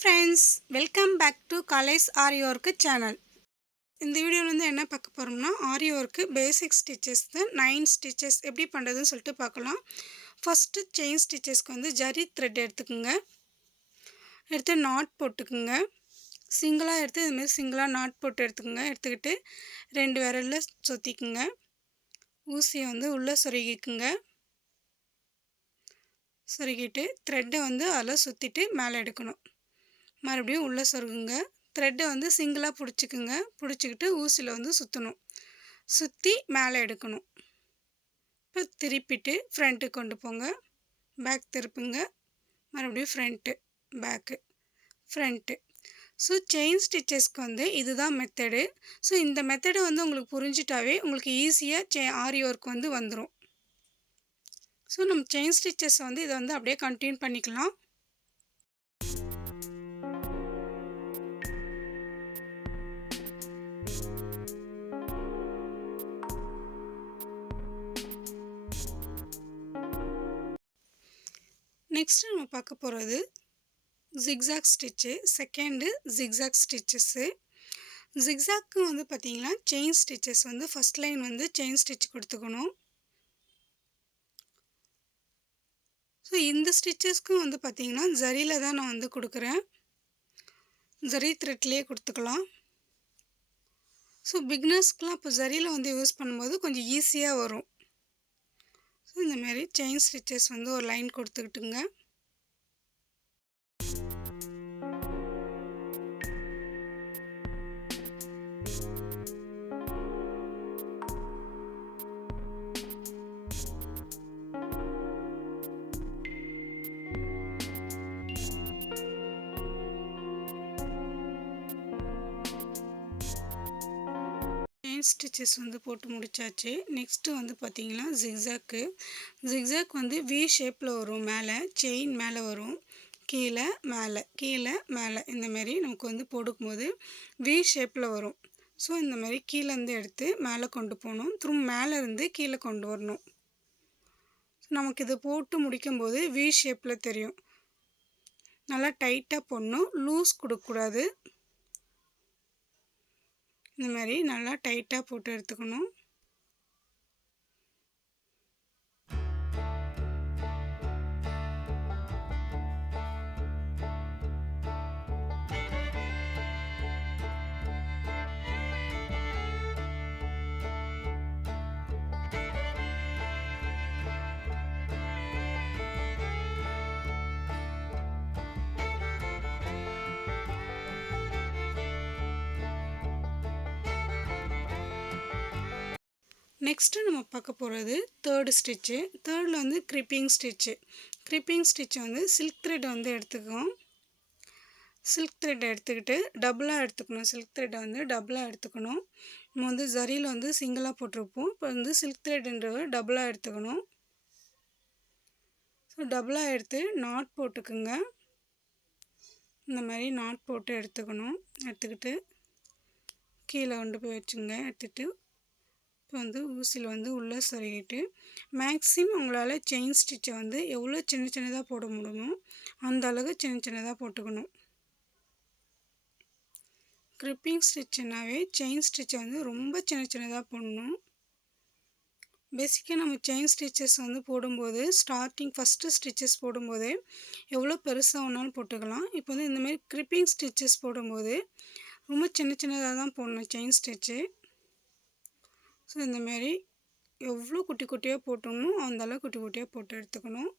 friends, welcome back to Kalai's Aari work channel. இந்த வீடியோல வந்து என்ன பார்க்க போறோம்னா ஆரி work basic stitches 9 stitches எப்படி பண்றதுன்னு சொல்லிட்டு பார்க்கலாம். First chain stitchesக்கு வந்து ஜரி thread எடுத்துக்கங்க. எடுத்து knot போட்டுக்கங்க. சிங்கிளா எடுத்து இந்த மாதிரி சிங்கிளா knot போட்டு எடுத்துக்கங்க. எடுத்துக்கிட்டு ரெண்டு விரல்ல சுத்திக்கங்க. ஊசியை வந்து உள்ள சொருகிக்கங்க. சொருகிட்டு thread வந்து அதல சுத்திட்டு மேலே எடுக்கணும். மறுபடியும் உள்ள சொருகுங்க. thread வந்து சிங்கிளா புடிச்சுக்குங்க. புடிச்சிட்டு ஊசில வந்து சுத்தணும். சுத்தி மேலே எடுக்கணும். இப்போ திருப்பிட்டு ஃப்ரண்ட் கொண்டு போங்க. பேக் திருப்புங்க. மறுபடியும் front back front. So chain ஸ்டிச்சஸ்க்கு வந்து இதுதான் மெத்தடு. ஸோ இந்த மெத்தடை வந்து உங்களுக்கு புரிஞ்சிட்டாவே உங்களுக்கு ஈஸியாக ஆரி ஒர்க் வந்து வந்துடும். ஸோ நம்ம செயின் ஸ்டிச்சஸ் வந்து இதை வந்து அப்படியே கண்டினியூ பண்ணிக்கலாம். நெக்ஸ்ட் நம்ம பார்க்க போகிறது zigzag stitch. Second zigzag stitches. ஜிக்ஸாக்கு வந்து பார்த்திங்கன்னா செயின் ஸ்டிச்சஸ் வந்து ஃபஸ்ட் லைன் வந்து செயின் ஸ்டிச் கொடுத்துக்கணும். ஸோ இந்த ஸ்டிச்சஸ்க்கும் வந்து பார்த்திங்கன்னா ஜரியில் தான் நான் வந்து கொடுக்குறேன். ஜரி த்ரெட்லேயே கொடுத்துக்கலாம். ஸோ பிக்னர்ஸ்க்கெலாம் இப்போ ஜரியில் வந்து யூஸ் பண்ணும்போது கொஞ்சம் ஈஸியாக வரும். ஸோ இந்தமாரி செயின் ஸ்டிச்சஸ் வந்து ஒரு லைன் கொடுத்துக்கிட்டுங்க. ஸ்டிச்சஸ் வந்து போட்டு முடிச்சாச்சு. நெக்ஸ்ட்டு வந்து பார்த்திங்கன்னா ஜிக்ஸாக்கு. ஜிக்ஸாக் வந்து வி ஷேப்பில் வரும். மேலே செயின் மேலே வரும், கீழே மேலே கீழே மேலே இந்தமாரி நமக்கு வந்து போடும்போது வி ஷேப்பில் வரும். ஸோ இந்தமாரி கீழேருந்து எடுத்து மேலே கொண்டு போகணும். திரும்ப மேலேருந்து கீழே கொண்டு வரணும். நமக்கு இதை போட்டு முடிக்கும்போது வி ஷேப்பில் தெரியும். நல்லா டைட்டாக போடணும். லூஸ் கொடுக்கக்கூடாது. இந்த மாதிரி நல்லா டைட்டாக போட்டு எடுத்துக்கணும். நெக்ஸ்ட்டு நம்ம பார்க்க போகிறது தேர்டு ஸ்டிச்சு. தேர்டில் வந்து க்ரிப்பிங் ஸ்டிச்சு. க்ரிப்பிங் ஸ்டிச் வந்து சில்க் த்ரெட் வந்து எடுத்துக்குவோம். சில்க் த்ரெட் எடுத்துக்கிட்டு டபுளாக எடுத்துக்கணும். சில்க் த்ரெட்டை வந்து டபுளாக எடுத்துக்கணும். நம்ம வந்து ஜரியில் வந்து சிங்கிளாக போட்டிருப்போம். இப்போ வந்து சில்க் த்ரெட்ன்றது டபுளாக எடுத்துக்கணும். ஸோ டபுளாக எடுத்து நாட் போட்டுக்குங்க. இந்த மாதிரி நாட் போட்டு எடுத்துக்கணும். எடுத்துக்கிட்டு கீழே கொண்டு போய் வச்சுங்க. எடுத்துகிட்டு இப்போ வந்து ஊசியில் வந்து உள்ளே சொருகிட்டு மேக்ஸிமம் உங்களால் செயின் ஸ்டிச்சை வந்து எவ்வளோ சின்ன சின்னதாக போட முடியுமோ அந்த அளவுக்கு சின்ன சின்னதாக போட்டுக்கணும். க்ரிப்பிங் ஸ்டிச்சுனாவே செயின் ஸ்டிச்சை வந்து ரொம்ப சின்ன சின்னதாக போடணும். பேசிக்காக நம்ம செயின் ஸ்டிச்சஸ் வந்து போடும்போது ஃபஸ்ட்டு ஸ்டிச்சஸ் போடும்போது எவ்வளோ பெருசாக வேணாலும் போட்டுக்கலாம். இப்போ வந்து இந்தமாரி க்ரிப்பிங் ஸ்டிச்சஸ் போடும்போது ரொம்ப சின்ன சின்னதாக தான் போடணும் செயின் ஸ்டிச்சு. ஸோ இந்தமாரி எவ்வளோ குட்டி குட்டியாக போட்டோமோ அந்தளவு குட்டி குட்டியாக போட்டு எடுத்துக்கணும்.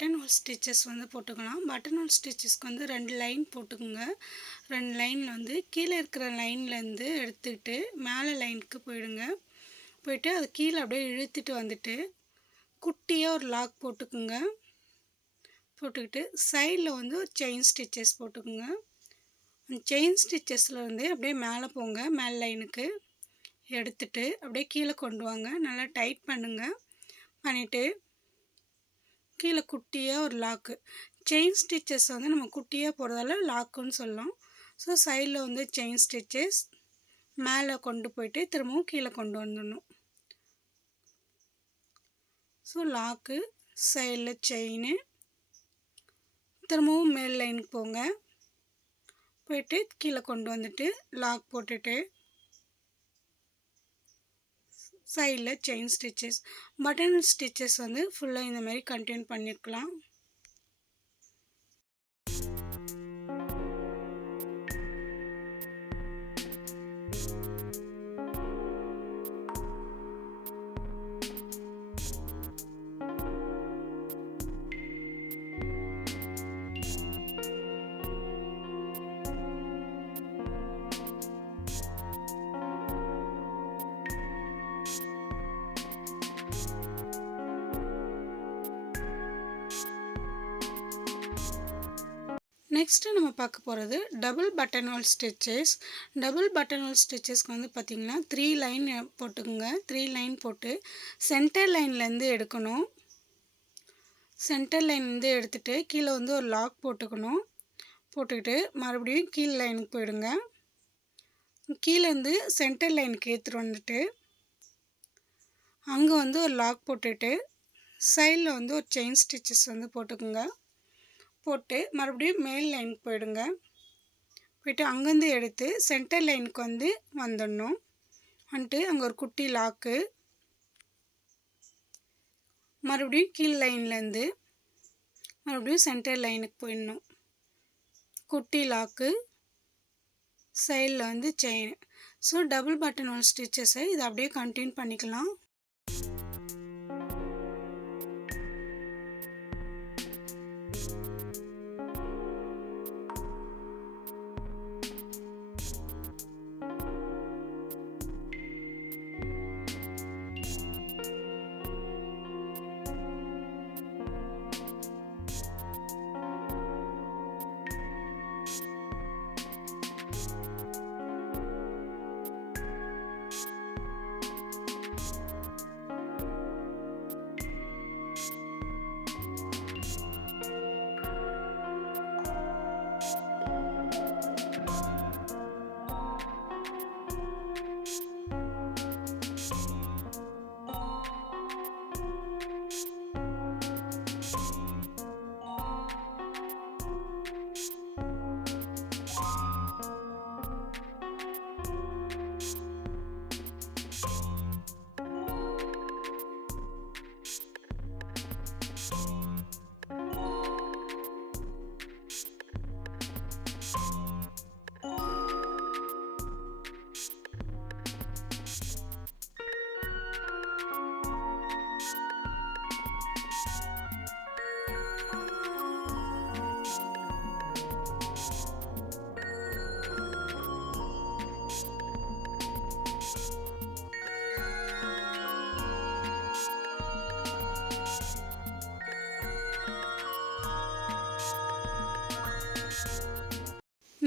பட்டன் ஹோல் ஸ்டிச்சஸ் வந்து போட்டுக்கலாம். பட்டன் ஹோல் ஸ்டிச்சஸ்க்கு வந்து 2 லைன் போட்டுக்குங்க. 2 லைனில் வந்து கீழே இருக்கிற லைன்லேருந்து எடுத்துக்கிட்டு மேலே லைனுக்கு போயிடுங்க. போயிட்டு அது கீழே அப்படியே இழுத்துட்டு வந்துட்டு குட்டியாக ஒரு லாக் போட்டுக்குங்க. போட்டுக்கிட்டு சைடில் வந்து ஒரு செயின் ஸ்டிச்சஸ் போட்டுக்குங்க. அந்த செயின் ஸ்டிச்சஸ்லேருந்தே அப்படியே மேலே போங்க. மேல் லைனுக்கு எடுத்துட்டு அப்படியே கீழே கொண்டு வாங்க. நல்லா டைட் பண்ணுங்கள். பண்ணிவிட்டு கீழே குட்டியாக ஒரு லாக்கு. செயின் ஸ்டிச்சஸ் வந்து நம்ம குட்டியாக போடுறதால லாக்குன்னு சொல்லலாம். ஸோ சைடில் வந்து செயின் ஸ்டிச்சஸ் மேலே கொண்டு போயிட்டு திரும்பவும் கீழே கொண்டு வந்துடணும். ஸோ லாக்கு, சைடில் செயினு, திரும்பவும் மேல் லைனுக்கு போங்க. போயிட்டு கீழே கொண்டு வந்துட்டு லாக் போட்டுட்டு சைடில் செயின் ஸ்டிச்சஸ். பட்டன் ஸ்டிச்சஸ் வந்து ஃபுல்லாக இந்த மாதிரி கண்டினியூ பண்ணியிருக்கலாம். நெக்ஸ்ட்டு நம்ம பார்க்க போகிறது double buttonhole stitches. Double buttonhole ஸ்டிச்சஸ்க்கு வந்து பார்த்திங்கன்னா 3 லைன் போட்டுக்குங்க. 3 லைன் போட்டு சென்டர் லைன்லேருந்து எடுக்கணும். சென்டர் லைன்லேருந்து எடுத்துகிட்டு கீழே வந்து ஒரு லாக் போட்டுக்கணும். போட்டுக்கிட்டு மறுபடியும் கீழே லைனுக்கு போயிடுங்க. கீழேருந்து சென்டர் லைனுக்கு ஏற்றுட்டு வந்துட்டு அங்கே வந்து ஒரு லாக் போட்டுட்டு சைடில் வந்து ஒரு செயின் ஸ்டிச்சஸ் வந்து போட்டுக்குங்க. போட்டு மறுபடியும் மேல் லைனுக்கு போயிடுங்க. போயிட்டு அங்கேருந்து எடுத்து சென்டர் லைனுக்கு வந்து வந்துடணும். வந்துட்டு அங்கே ஒரு குட்டி லாக்கு. மறுபடியும் கீழ் லைன்லேருந்து மறுபடியும் சென்டர் லைனுக்கு போயிடணும். குட்டி லாக்கு, சைடில் வந்து chain. So double buttonhole ஸ்டிச்சஸை இதை அப்படியே கண்டினியூ பண்ணிக்கலாம்.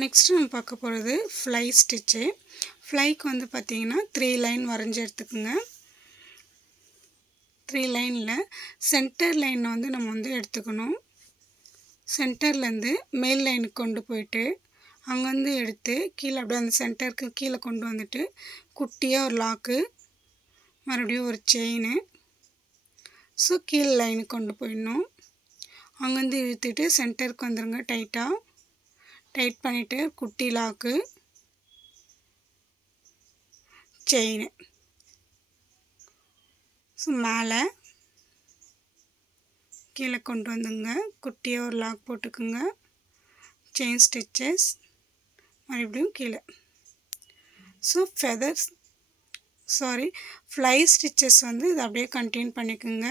நெக்ஸ்ட்டு நம்ம பார்க்க போகிறது ஃப்ளை ஸ்டிச்சு. ஃப்ளைக்கு வந்து பார்த்திங்கன்னா 3 லைன் வரைஞ்சி எடுத்துக்கோங்க. 3 லைனில் சென்டர் லைன் வந்து நம்ம வந்து எடுத்துக்கணும். சென்டர்லேருந்து மேல் லைனுக்கு கொண்டு போயிட்டு அங்கேருந்து எடுத்து கீழே அப்படியே அந்த சென்டருக்கு கீழே கொண்டு வந்துட்டு குட்டியாக ஒரு லாக்கு, மறுபடியும் ஒரு செயினு. ஸோ கீழே லைனுக்கு கொண்டு போயிடணும். அங்கேருந்து இழுத்துட்டு சென்டருக்கு வந்துடுங்க. டைட் பண்ணிவிட்டு குட்டி லாக்கு, செயின். ஸோ மேலே கீழே கொண்டு வந்துங்க. குட்டியாக ஒரு லாக் போட்டுக்குங்க. செயின் ஸ்டிச்சஸ், மறுபடியும் கீழே. ஸோ ஃப்ளை ஸ்டிச்சஸ் வந்து இதை அப்படியே கண்டினியூ பண்ணிக்கோங்க.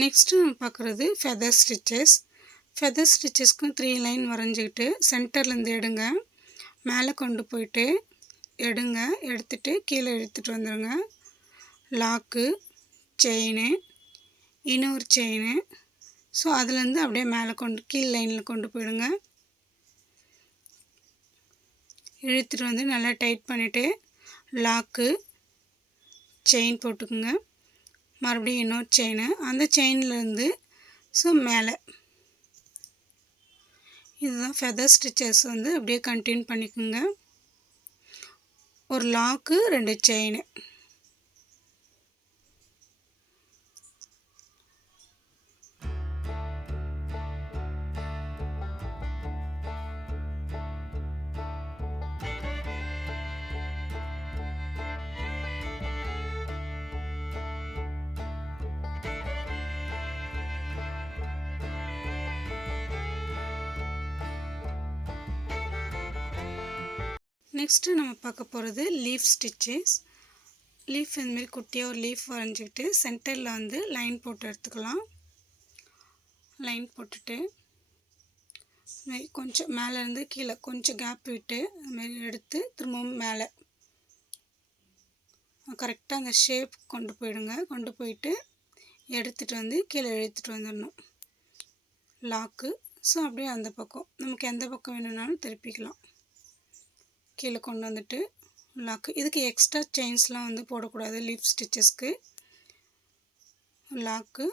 நெக்ஸ்ட்டு நம்ம பார்க்குறது ஃபெதர் ஸ்டிச்சஸ். ஃபெதர் ஸ்டிச்சஸ்க்கும் 3 லைன் வரைஞ்சிக்கிட்டு சென்டர்லேருந்து எடுங்க, மேலே கொண்டு போயிட்டு எடுங்க, எடுத்துகிட்டு கீழே இழுத்துட்டு வந்துடுங்க. லாக்கு, செயினு, இன்னொரு செயினு. ஸோ அதுலேருந்து அப்படியே மேலே கீழ் லைனில் கொண்டு போயிடுங்க. இழுத்துட்டு வந்து நல்லா டைட் பண்ணிவிட்டு லாக்கு, செயின் போட்டுக்குங்க. மறுபடியும் இன்னொரு செயினு, அந்த செயின்லேருந்து ஸோ மேலே. இதுதான் ஃபெதர் ஸ்டிச்சஸ் வந்து அப்படியே கண்டினியூ பண்ணிக்கோங்க. ஒரு லாக்கு, 2 செயினு. நெக்ஸ்ட்டு நம்ம பார்க்க போகிறது லீஃப் ஸ்டிச்சஸ். லீஃப் இந்தமாரி குட்டியாக ஒரு லீஃப் வரைஞ்சிக்கிட்டு சென்டரில் வந்து லைன் போட்டு எடுத்துக்கலாம். லைன் போட்டுட்டு இதுமாரி கொஞ்சம் மேலேருந்து கீழே கொஞ்சம் கேப் விட்டு அதுமாரி எடுத்து திரும்பவும் மேலே கரெக்டாக அந்த ஷேப் கொண்டு போயிடுங்க. கொண்டு போயிட்டு எடுத்துகிட்டு வந்து கீழே இழுத்துட்டு வந்துடணும். லாக்கு. ஸோ அப்படியே அந்த பக்கம் நமக்கு எந்த பக்கம் வேணும்னாலும் திருப்பிக்கலாம். கீழே கொண்டு வந்துட்டு லாக்கு. இதுக்கு எக்ஸ்ட்ரா செயின்ஸ்லாம் வந்து போடக்கூடாது. Leaf ஸ்டிச்சஸ்க்கு lock.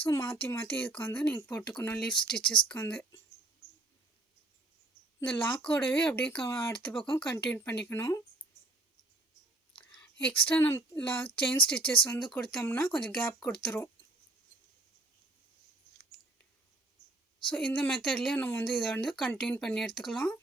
ஸோ மாற்றி மாற்றி இதுக்கு வந்து நீங்கள் போட்டுக்கணும். லீஃப் ஸ்டிச்சஸ்க்கு வந்து இந்த லாக்கோடவே அப்படியே அடுத்த பக்கம் கண்டினியூ பண்ணிக்கணும். எக்ஸ்ட்ரா நம்ம செயின் ஸ்டிச்சஸ் வந்து கொடுத்தோம்னா கொஞ்சம் கேப் கொடுத்துரும். ஸோ இந்த மெத்தட்லேயே நம்ம வந்து இதை வந்து கண்டினியூ பண்ணி எடுத்துக்கலாம்.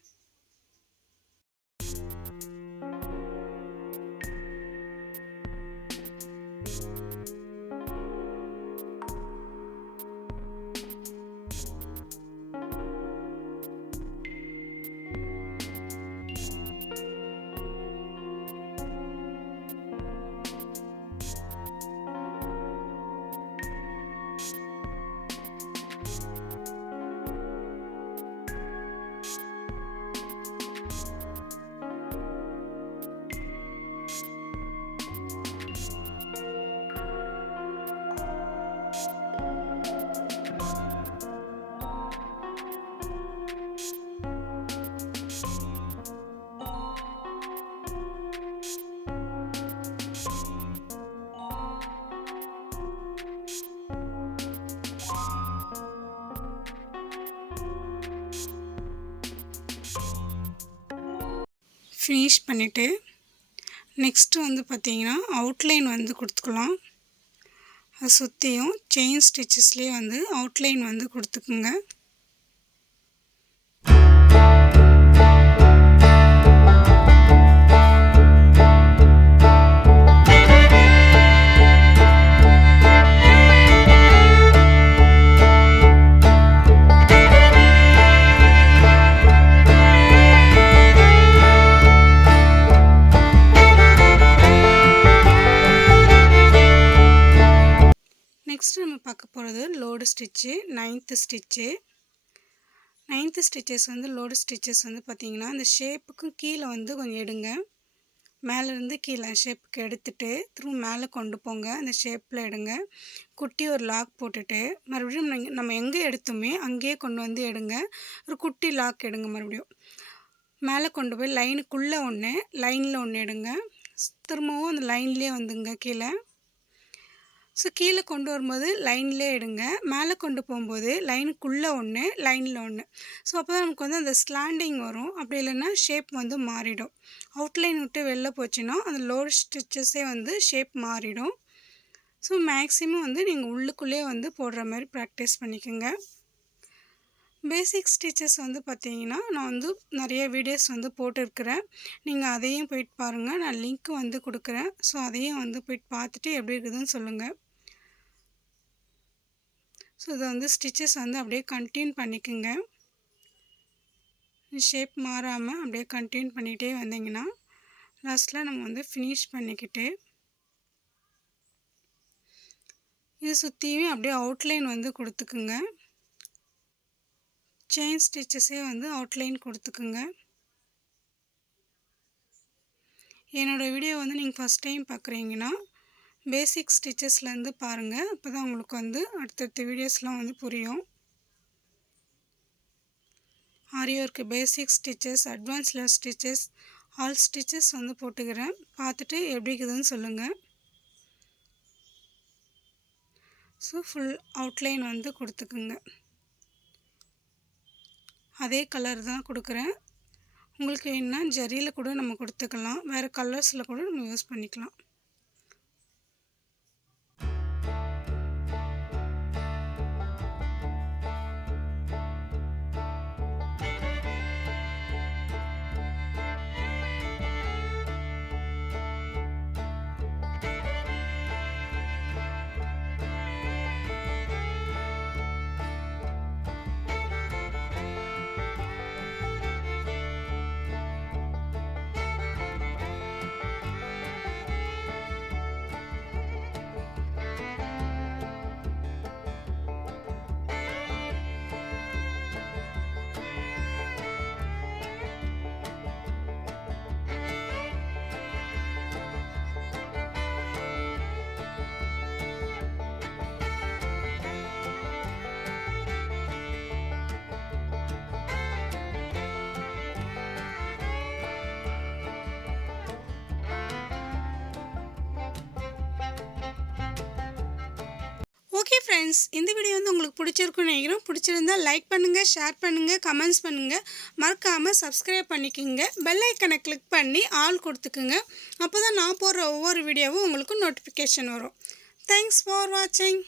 ஃபினிஷ் பண்ணிவிட்டு நெக்ஸ்ட்டு வந்து பார்த்திங்கன்னா அவுட்லைன் வந்து கொடுத்துக்கலாம். அதை சுற்றியும் செயின் ஸ்டிச்சஸ்லேயே வந்து அவுட்லைன் வந்து கொடுத்துக்குங்க. நெக்ஸ்ட்டு நம்ம பார்க்க போகிறது load stitch, 9th stitch. 9th stitches வந்து லோடு ஸ்டிச்சஸ் வந்து பார்த்திங்கன்னா அந்த ஷேப்புக்கு கீழே வந்து கொஞ்சம் எடுங்க. மேலேருந்து கீழே ஷேப்புக்கு எடுத்துகிட்டு திரும்ப மேலே கொண்டு போங்க. அந்த ஷேப்பில் எடுங்க. குட்டி ஒரு லாக் போட்டுட்டு மறுபடியும் நம்ம எங்கே எடுத்தோமே அங்கேயே கொண்டு வந்து எடுங்க. ஒரு குட்டி லாக் எடுங்க. மறுபடியும் மேலே கொண்டு போய் லைனுக்குள்ளே ஒன்று, லைனில் ஒன்று எடுங்க. திரும்பவும் அந்த லைன்லேயே வந்துங்க கீழே. ஸோ கீழே கொண்டு வரும்போது லைன்லேயே எடுங்க. மேலே கொண்டு போகும்போது லைனுக்குள்ளே ஒன்று, லைனில் ஒன்று. ஸோ அப்போ தான் நமக்கு வந்து அந்த ஸ்லாண்டிங் வரும். அப்படி இல்லைன்னா ஷேப் வந்து மாறிடும். அவுட்லைன் விட்டு வெளில போச்சுன்னா அந்த லோடு ஸ்டிச்சஸே வந்து ஷேப் மாறிடும். ஸோ மேக்ஸிமம் வந்து நீங்கள் உள்ளுக்குள்ளேயே வந்து போடுற மாதிரி ப்ராக்டிஸ் பண்ணிக்கோங்க. பேசிக் ஸ்டிச்சஸ் வந்து பார்த்திங்கன்னா நான் வந்து நிறைய வீடியோஸ் வந்து போட்டிருக்கிறேன். நீங்கள் அதையும் போய்ட்டு பாருங்கள். நான் லிங்க் வந்து கொடுக்குறேன். ஸோ அதையும் வந்து போய்ட்டு பார்த்துட்டு எப்படி இருக்குதுன்னு சொல்லுங்கள். ஸோ இதை வந்து ஸ்டிச்சஸ் வந்து அப்படியே கண்டினியூ பண்ணிக்கோங்க. ஷேப் மாறாமல் அப்படியே கண்டினியூ பண்ணிகிட்டே வந்தீங்கன்னா லாஸ்ட்டில் நம்ம வந்து ஃபினிஷ் பண்ணிக்கிட்டு இது சுற்றியுமே அப்படியே அவுட்லைன் வந்து கொடுத்துக்குங்க. செயின் ஸ்டிச்சஸே வந்து அவுட்லைன் கொடுத்துக்குங்க. என்னோடய வீடியோ வந்து நீங்கள் ஃபஸ்ட் டைம் பார்க்குறீங்கன்னா பேசிக் ஸ்டிச்சஸ்லேருந்து பாருங்கள். அப்போ தான் உங்களுக்கு வந்து அடுத்தடுத்த வீடியோஸ்லாம் வந்து புரியும். Aari work basic stitches, advance level stitches, all stitches வந்து போட்டுக்கிறேன். பார்த்துட்டு எப்படி இருக்குதுன்னு சொல்லுங்கள். ஸோ ஃபுல் அவுட்லைன் வந்து கொடுத்துக்குங்க. அதே கலர் தான் கொடுக்குறேன். உங்களுக்கு வேணுன்னா ஜரியில் கூட நம்ம கொடுத்துக்கலாம். வேறு கலர்ஸில் கூட நம்ம யூஸ் பண்ணிக்கலாம். ஓகே ஃப்ரெண்ட்ஸ், இந்த வீடியோ வந்து உங்களுக்கு பிடிச்சிருக்குன்னு நினைக்கிறோம். பிடிச்சிருந்தா லைக் பண்ணுங்கள், ஷேர் பண்ணுங்கள், கமெண்ட்ஸ் பண்ணுங்கள். மறக்காமல் சப்ஸ்கிரைப் பண்ணிக்கோங்க. பெல் ஐக்கனை கிளிக் பண்ணி ஆல் கொடுத்துக்குங்க. அப்போ தான் நான் போடுற ஒவ்வொரு வீடியோவும் உங்களுக்கு நோட்டிஃபிகேஷன் வரும். தேங்க்ஸ் ஃபார் வாட்சிங்.